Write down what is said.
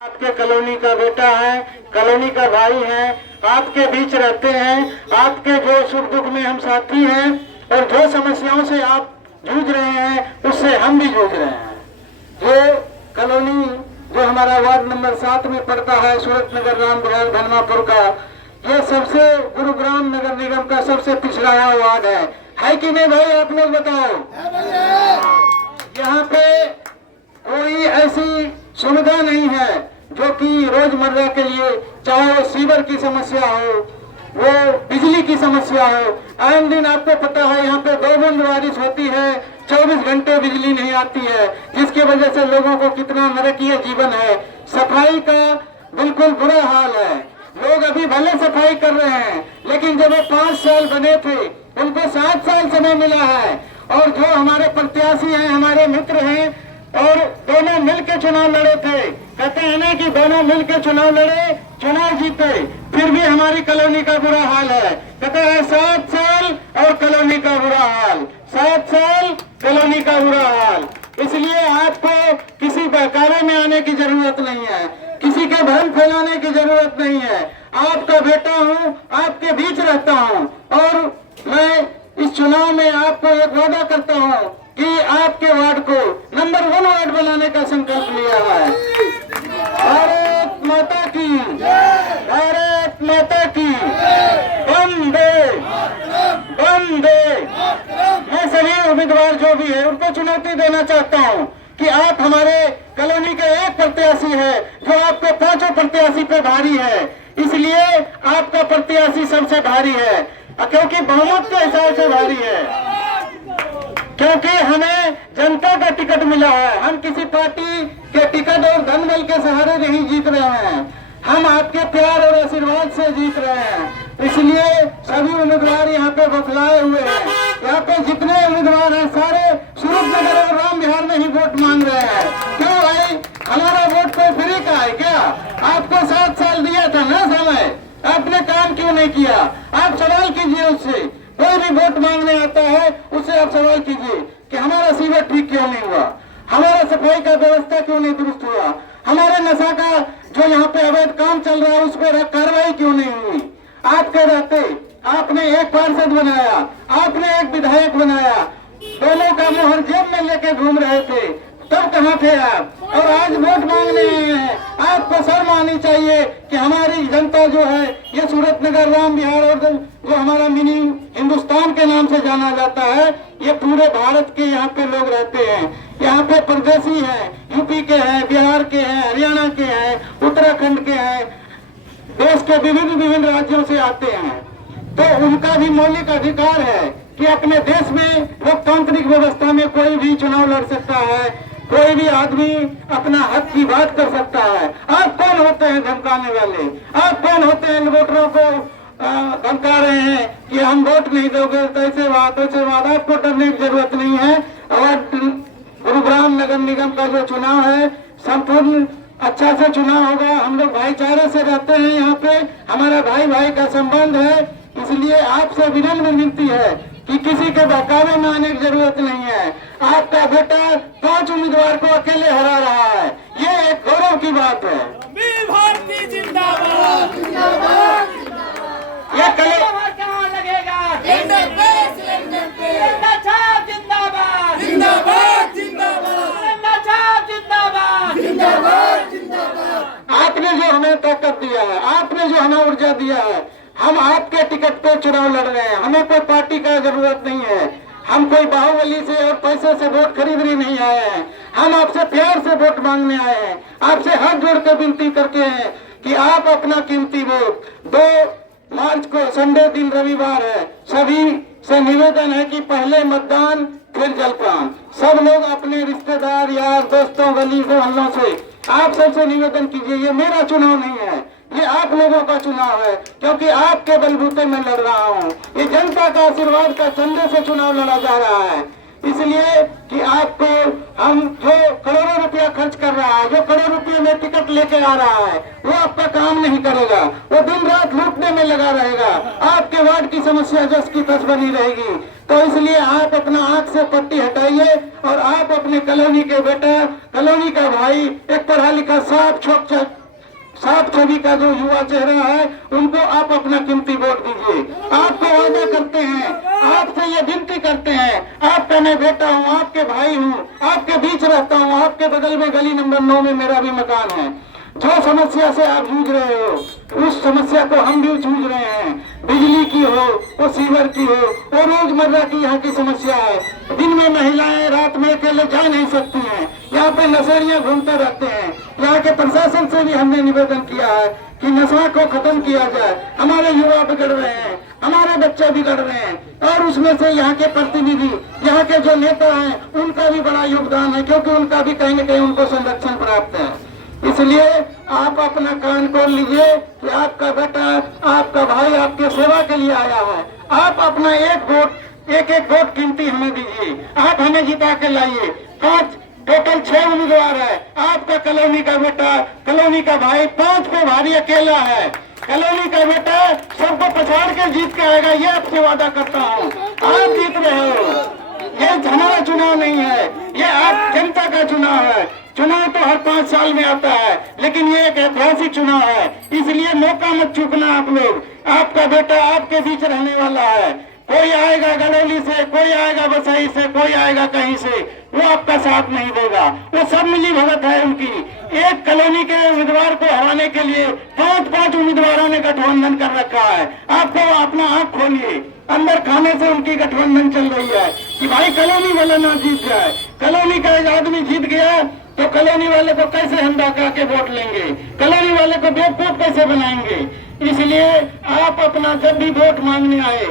आपके कॉलोनी का बेटा है, कॉलोनी का भाई है, आपके बीच रहते हैं। आपके जो सुख दुख में हम साथी हैं और जो समस्याओं से आप जूझ रहे हैं उससे हम भी जूझ रहे हैं। ये कॉलोनी जो हमारा वार्ड नंबर 7 में पड़ता है, सूरत नगर राम विहार धनमापुर का, ये सबसे गुरुग्राम नगर निगम का सबसे पिछड़ा हुआ वार्ड है कि नहीं भाई? आप लोग बताओ। यहाँ पे कोई ऐसी सुविधा नहीं है जो कि रोजमर्रा के लिए, चाहे वो सीवर की समस्या हो, वो बिजली की समस्या हो। आए दिन आपको पता है यहाँ पे 2 बूंद बारिश होती है, 24 घंटे बिजली नहीं आती है, जिसकी वजह से लोगों को कितना नरकीय जीवन है। सफाई का बिल्कुल बुरा हाल है। लोग अभी भले सफाई कर रहे हैं, लेकिन जब वो 5 साल बने थे उनको 7 साल समय मिला है। और जो हमारे प्रत्याशी हैं, हमारे मित्र हैं, और दोनों मिलकर चुनाव लड़े थे। कहते हैं ना कि दोनों मिलकर चुनाव लड़े, चुनाव जीते, फिर भी हमारी कॉलोनी का बुरा हाल है। कहते हैं 7 साल और कॉलोनी का बुरा हाल, 7 साल कॉलोनी का बुरा हाल। इसलिए आपको किसी बहकावे में आने की जरूरत नहीं है, किसी के भ्रम फैलाने की जरूरत नहीं है। आपका बेटा हूँ, आपके बीच रहता हूँ, और मैं इस चुनाव में आपको एक वादा करता हूँ कि आपके वार्ड को नंबर 1 वार्ड बनाने का संकल्प लिया है। भारत माता की, भारत माता की, वंदे वंदे। मैं सभी उम्मीदवार जो भी है उनको चुनौती देना चाहता हूं कि आप हमारे कॉलोनी के एक प्रत्याशी है जो आपको 5 प्रत्याशी पे भारी है, इसलिए आपका प्रत्याशी सबसे भारी है, क्योंकि बहुमत के हिसाब से भारी है, क्योंकि हमें जनता का टिकट मिला है। हम किसी पार्टी के टिकट और धन बल के सहारे नहीं जीत रहे हैं, हम आपके प्यार और आशीर्वाद से जीत रहे हैं। इसलिए सभी उम्मीदवार यहाँ पे बतलाए हुए हैं। यहाँ पे जितने उम्मीदवार हैं सारे सूरत नगर और राम विहार में ही वोट मांग रहे हैं। क्यों भाई? हमारा वोट कोई फ्री का है क्या? आपको 7 साल दिया था ना समय, आपने काम क्यों नहीं किया? आप सवाल कीजिए उससे। कोई भी वोट मांगने आता है उससे आप सवाल कीजिए कि हमारा सीवर ठीक क्यों नहीं हुआ, हमारा सफाई का व्यवस्था क्यों नहीं दुरुस्त हुआ, हमारे नशा का जो यहाँ पे अवैध काम चल रहा है उस पर कार्रवाई क्यों नहीं हुई। आपके रहते आपने एक पार्षद बनाया, आपने एक विधायक बनाया, दोनों का मोहर जेब में लेके घूम रहे थे, तब कहाँ थे आप? और आज वोट मांगने आए हैं। आपको शर्म आनी चाहिए कि हमारी जनता जो है, ये सूरत नगर राम विहार और जो हमारा मिनी हिंदुस्तान के नाम से जाना जाता है, ये पूरे भारत के यहाँ पे लोग रहते हैं। यहाँ पे परदेसी हैं, यूपी के हैं, बिहार के हैं, हरियाणा के हैं, उत्तराखंड के हैं, देश के विभिन्न राज्यों से आते हैं। तो उनका भी मौलिक अधिकार है कि अपने देश में लोकतांत्रिक व्यवस्था में कोई भी चुनाव लड़ सकता है, कोई भी आदमी अपना हक की बात कर सकता है। आप कौन होते हैं धमकाने वाले? आप कौन होते हैं वोटरों को धमका रहे हैं कि हम वोट नहीं दोगे, तो ऐसे बात वैसे बात? आपको डरने की जरूरत नहीं है। और गुरुग्राम नगर निगम का जो चुनाव है संपूर्ण अच्छा से चुनाव होगा। हम लोग भाईचारे से रहते हैं, यहाँ पे हमारा भाई भाई का संबंध है। इसलिए आपसे विनम्र विनती है कि किसी के बहकावे में आने की जरूरत नहीं है। आपका बेटा 5 उम्मीदवार को अकेले हरा रहा है, ये एक गौरव की बात है। भारती जिंदाबाद, जिंदाबाद। ये कल कहाँ लगेगा? छाप जिंदाबाद, जिंदाबाद, जिंदाबाद, जिंदाबाद, जिंदाबाद, जिंदाबाद। आपने जो हमें ताकत दिया है, आपने जो हमें ऊर्जा दिया है, हम आपके टिकट पे चुनाव लड़ रहे हैं। हमें कोई पार्टी का जरूरत नहीं है, हम कोई बाहुबली से और पैसे से वोट खरीदने नहीं आए हैं। हम आपसे प्यार से वोट मांगने आए हैं, आपसे हाथ जोड़ कर विनती करते हैं कि आप अपना कीमती वोट 2 मार्च को संडे दिन रविवार है, सभी से निवेदन है कि पहले मतदान फिर जलपान। सब लोग अपने रिश्तेदार यार दोस्तों गली मोहल्लों से आप सबसे निवेदन कीजिए। ये मेरा चुनाव नहीं है, ये आप लोगों का चुनाव है, क्योंकि आपके बलबूते में लड़ रहा हूँ। ये जनता का आशीर्वाद का चंदे से चुनाव लड़ा जा रहा है। इसलिए कि आपको हम जो करोड़ों रुपया खर्च कर रहा है, जो करोड़ रुपये में टिकट लेके आ रहा है, वो आपका काम नहीं करेगा, वो दिन रात लूटने में लगा रहेगा। आपके वार्ड की समस्या जस की तस बनी रहेगी। तो इसलिए आप अपना आंख से पट्टी हटाइए और आप अपने कॉलोनी के बेटा, कॉलोनी का भाई, एक पढ़ा लिखा साफ छवि का जो युवा चेहरा है, उनको आप अपना कीमती वोट दीजिए। आपको वादा करते हैं, आपसे ये विनती करते हैं, आपका मैं बेटा हूँ, आपके भाई हूँ, आपके बीच रहता हूँ, आपके बगल में गली नंबर 9 में मेरा भी मकान है। जो समस्या से आप जूझ रहे हो, उस समस्या को हम भी जूझ रहे हैं। बिजली की हो, वो सीवर की हो, वो रोजमर्रा की यहाँ की समस्या है। दिन में महिलाएं रात में अकेले जा नहीं सकती हैं, यहाँ पे नशेड़ियां घूमते रहते हैं। यहाँ के प्रशासन से भी हमने निवेदन किया है कि नशा को खत्म किया जाए। हमारे युवा बिगड़ रहे हैं, हमारे बच्चे बिगड़ रहे हैं, और उसमें से यहाँ के प्रतिनिधि, यहाँ के जो नेता हैं, उनका भी बड़ा योगदान है, क्योंकि उनका भी कहीं न कहीं उनको संरक्षण प्राप्त है। इसलिए आप अपना कान खोल लीजिए कि आपका बेटा, आपका भाई आपके सेवा के लिए आया है। आप अपना एक एक वोट कीमती हमें दीजिए, आप हमें जिता के लाइए। 5 टोटल 6 उम्मीदवार है। आपका कॉलोनी का बेटा, कॉलोनी का भाई 5 पे भारी अकेला है। कॉलोनी का बेटा सबको पछाड़ के जीत के आएगा, ये आपसे वादा करता हूँ। आप जीत रहे हो, ये हमारा चुनाव नहीं है, ये आप जनता का चुनाव है। चुनाव तो हर 5 साल में आता है, लेकिन ये एक ऐतिहासिक चुनाव है, इसलिए मौका मत चूकना आप लोग। आपका बेटा आपके बीच रहने वाला है। कोई आएगा गड़ोली से, कोई आएगा बसई से, कोई आएगा कहीं से, वो आपका साथ नहीं देगा। वो सब मिली भगत है उनकी। एक कॉलोनी के उम्मीदवार को हराने के लिए 5 उम्मीदवारों ने गठबंधन कर रखा है। आपको अपना आंख खोलिए, अंदर खाने से उनकी गठबंधन चल रही है कि भाई कॉलोनी वाला ना जीत जाए। कॉलोनी का एक आदमी जीत गया तो कॉलोनी वाले को कैसे हम डका के वोट लेंगे, कॉलोनी वाले को बेवकूफ कैसे बनाएंगे। इसलिए आप अपना जब भी वोट मांगने आए